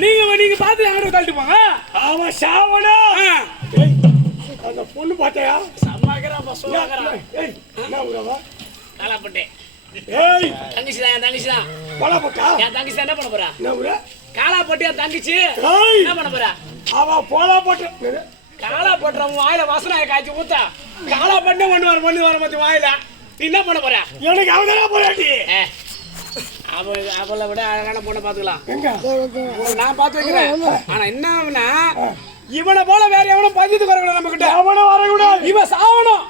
நீங்க பார்த்து யாரும் தள்ளிட்டு போங்க. அவன் சாவனா அந்த பொண்ணு பார்த்தையா? சம்மாக்கிறா சொல்லுவாங்கறா. ஏய் என்ன ஊரவா? காலாப்பட்டே. ஏய் தங்கச்சி தான். காலாப்பட்டா? என் தங்கச்சி என்ன பண்ண போறா? என்ன ஊரா? காலாப்பட்டி என் தங்கச்சி. ஏய் என்ன பண்ண போறா? அவ போலாப்பட்ட. காலாப்பட்டறவங்க வாயில வாசனை காய்ச்சி ஊத்தா. காலாப்பட்டே மண்ணு வர மத்த வாயில. நீ என்ன பண்ண போறா? எனக்கு அவதா போறாடி. அவளை விட அழகான பொண்ணை பாத்துக்கலாம். எங்க? நான் பாத்து வைக்கிறேன். ஆனா என்னன்னா இவனை போல வேற எவனும் பதித்து வரக்கூடாது நம்ம கிட்ட. அவன வரக்கூடாது. இவன் சாவணும்.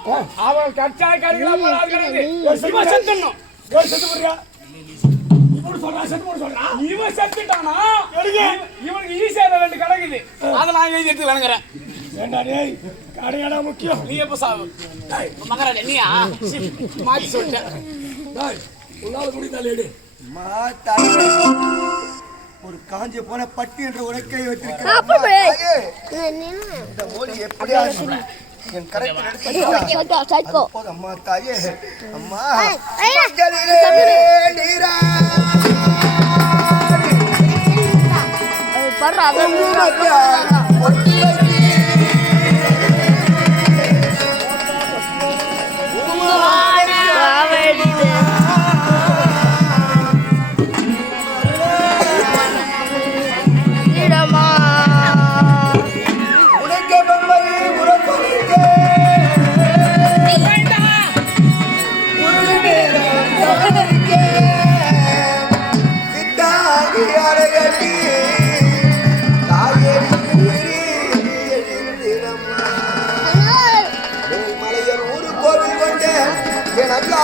அவன் கச்சாய் கறிகளா போல ஆகுறது. இவன் செத்துடணும். செத்து போறியா? இப்படி சொல்றா செத்து போற சொல்றா. இவன் செத்துட்டானா? இவனுக்கு ஈஸியா ரெண்டு கிடக்குது. அத நான் எழுதி எடுத்து வணங்குறேன். ஏண்டா டேய் கடையாடா முக்கியம். நீ எப்ப சாவு? மகராஜா நீயா? மாத்தி சொல்லிட்ட. டேய் உன்னால முடிந்தாலேடி. ஒரு காஞ்ச போன பட்டி என்ற உரைக்கை வச்சிருக்கிறேன். இந்த மொழி எப்படி என் கரெக்ட் அம்மா தாயே அம்மா மலையர் ஊரு கோவில் கொண்டே எனக்கு